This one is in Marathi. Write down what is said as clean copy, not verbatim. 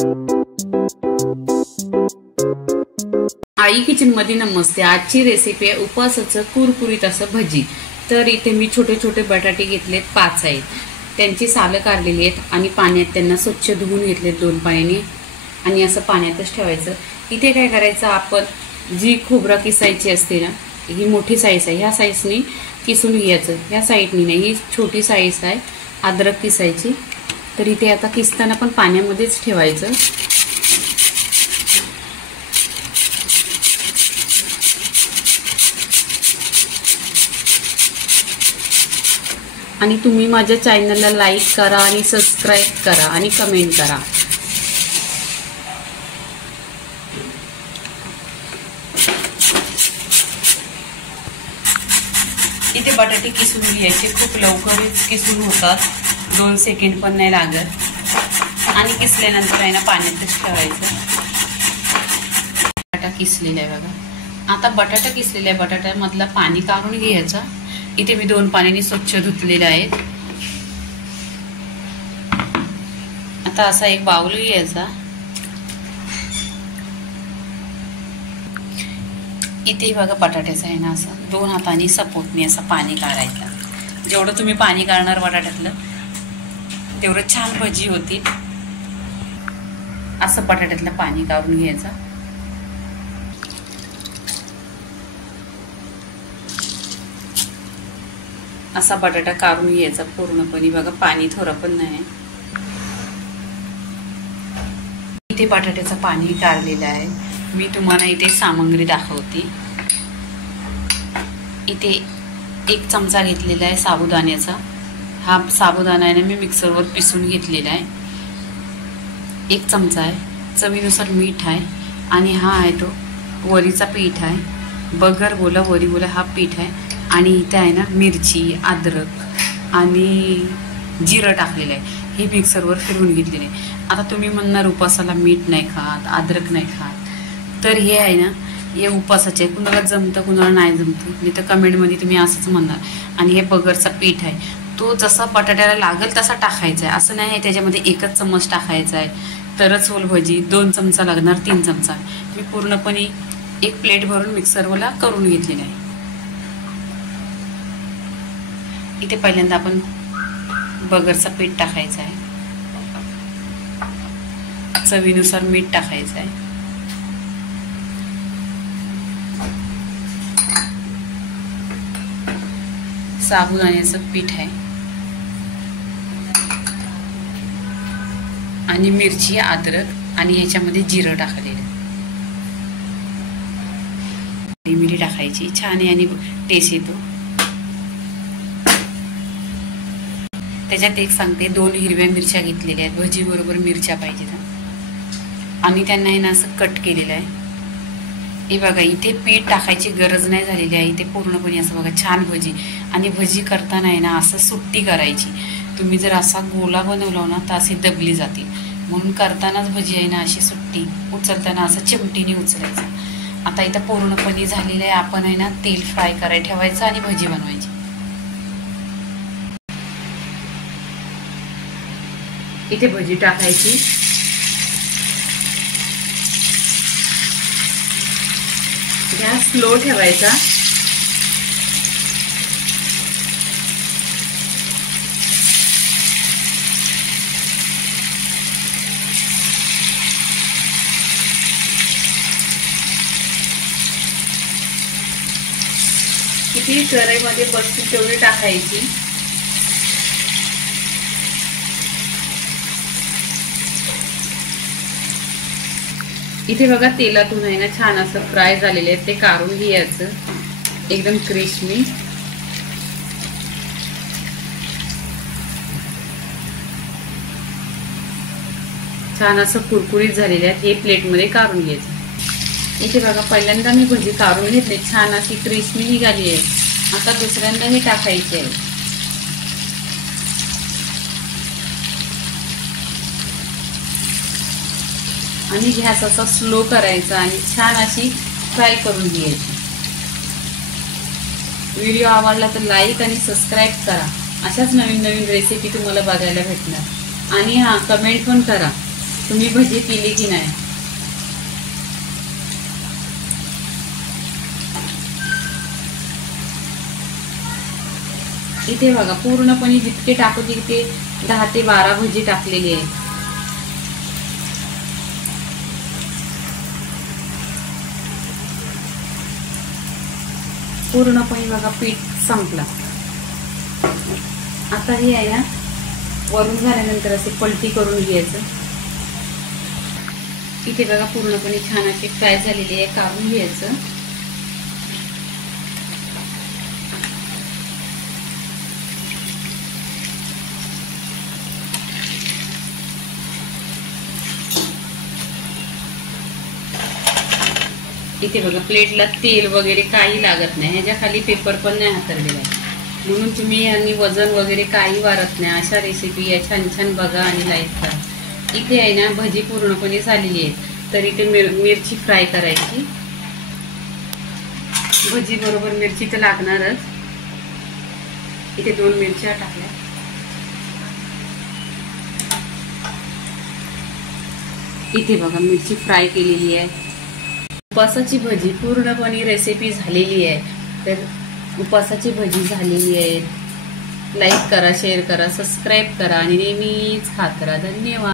आई किचन मध्ये नमस्ते। आजची रेसिपी आहे उपवासाचं कुरकुरीत असं भजी। तर इथे मी छोटे छोटे बटाटे घेतलेत, 5 आहेत। त्यांची सालं काढलेली आहेत आणि पाण्यात त्यांना स्वच्छ धुवून घेतलेत 2 पाण्याने आणि असं पाण्यातच ठेवायचं। इथे काय करायचं, आपण जी खोबरा किसायची असते ना, ही मोठी साईज आहे, ह्या साईजनी किसून घ्यायचं। ह्या साईडनी नाही, ही छोटी साईज आहे अद्रक किसायची। तर इथे आता किसताना पण पाण्यामध्येच ठेवायचं। आणि तुम्ही माझ्या चॅनलला लाईक करा आणि सबस्क्राइब करा आणि कमेंट करा। इथे बटाटे किसून घ्यायचे, खूप लवकरच किसून होतात, 2 सेकंड पण नाही लागत। आणि किसल्यानंतर आहे ना पाण्यातच ठेवायचं। बटाटा किसलेला आहे बघा। आता बटाटा किसलेला आहे, बटाट्यामधला पाणी काढून घ्यायचं। इथे मी 2 पाण्याने स्वच्छ धुतलेले आहेत। आता असा एक बाउल घ्यायचा। इथे बघा बटाट्याचं आहे ना, असं 2 हातांनी सपोर्टने असं पाणी काढायचं। जेवढं तुम्ही पाणी काढणार बटाट्यातलं तेवढं छान भजी होती। असं बटाट्यातलं पाणी काढून घ्यायचं। असा बटाटा काढून घ्यायचा पूर्णपणे, बघा पाणी थोडं पण नाही। इथे बटाट्याचं पाणी काढलेलं आहे। मी तुम्हाला इथे सामग्री दाखवते। इथे 1 चमचा घेतलेला आहे साबुदाण्याचा। हा साबुदाणा आहे ना, मी मिक्सरवर पिसून घेतलेला आहे। 1 चमचा आहे। चवीनुसार मीठ आहे आणि हा आहे तो वरीचा पीठ आहे, बगर बोला वरी बोला, हा पीठ आहे। आणि इथे आहे ना मिरची, अद्रक आणि जिरं टाकलेलं आहे, हे मिक्सरवर फिरवून घेतलेलं आहे। आता तुम्ही म्हणणार उपासाला मीठ नाही खात, अद्रक नाही खात, तर हे आहे ना, हे उपासाचे आहे, कुणाला जमतं कुणाला नाही जमतं, मी तर कमेंटमध्ये तुम्ही असंच म्हणणार। आणि हे बगरचा पीठ आहे, तो जसा बटाट्याला लागेल तसा टाकायचा आहे, असं नाही आहे त्याच्यामध्ये 1च चम्मच टाकायचा आहे तरच होल भजी। 2 चमचा लागणार, 3 चमचा। मी पूर्णपणे 1 प्लेट भरून मिक्सरवरला करून घेतलेलं आहे। इथे पहिल्यांदा आपण बगरचं पीठ टाकायचं आहे, चवीनुसार मीठ टाकायचं आहे। साबुदाण्याचं पीठ आहे आणि मिरची, अद्रक आणि ह्याच्यामध्ये जिरं टाकलेलं, मिरी टाकायची, छान आहे आणि टेस्ट येतो। त्याच्यात एक सांगते, 2 हिरव्या मिरच्या घेतलेल्या आहेत, भजी बरोबर मिरच्या पाहिजेत आणि त्यांना आहे ना असं कट केलेलं आहे। हे बघा, इथे पीठ टाकायची गरज नाही झालेली आहे, इथे पूर्णपणे असं बघा छान भजी। आणि भजी करताना आहे ना असं सुट्टी करायची, तुम्ही जर असा गोला बनवला ना तर अशी दबली जाते, म्हणून करतानाच भजी आहे ना अशी सुट्टी, उचलताना असं चिमटीने उचलायचं। आता इथं पूर्णपणे झालेलं आहे, आपण आहे ना तेल फ्राय करायला ठेवायचं आणि भजी बनवायची। इथे भजी टाकायची, गॅस स्लो ठेवायचा। किती कढईमध्ये बसतील तेवढी टाकायची। इथे बघा तेलातून आहे ना छान असं फ्राय झालेले आहे, ते काढून घ्यायचं, एकदम क्रिस्पी। छान असं कुरकुरीत झालेले आहेत, हे प्लेटमध्ये काढून घ्यायचं। इथे बघा पहिल्यांदा मी भजी काढून घेतली, छान अशी क्रिस्पी निघाली आहे। आता दुसऱ्यांदा हे टाकायचे आहे। आणि गॅस असा स्लो करायचा आणि छान अशी फ्राय करून घ्यायची। व्हिडिओ आवडला तर लाईक आणि सबस्क्राइब करा। अशाच नवीन नवीन रेसिपी तुम्हाला बघायला भेटणार। आणि हां, कमेंट पण करा। तुम्ही भजी केली की नाही? इथे बघा पूर्णपणे जितके टाकू तितके 10 ते 12 भजी टाकलेली आहे. पूर्णपणे बघा पीठ संपला. आता हे आहे ना, वरून झाल्यानंतर असे पलटी करून घ्यायचं. इथे बघा पूर्णपणे छान अशी फ्राय झालेली आहे, काढून घ्यायचं. इथे बघा प्लेटला तेल वगैरे काही लागत नाही, ह्याच्या खाली पेपर पण नाही हातरलेला आहे, म्हणून तुम्ही आणि वजन वगैरे काही वाढत नाही. अशा रेसिपी या छान छान बघा आणि लाईक करा. इथे आहे ना भजी पूर्णपणे झालेली आहे, तर इथे मिरची फ्राय करायची. भजी बरोबर मिरची तर लागणारच. इथे 2 मिरच्या टाकल्या. इथे बघा मिरची फ्राय केलेली आहे. उपासाची भजी पूर्णपणे रेसिपी झालेली आहे. तर उपासाची भजी झालेली आहे. लाईक करा, शेअर करा, सबस्क्राईब करा आणि नेहमीच खात राहा. धन्यवाद.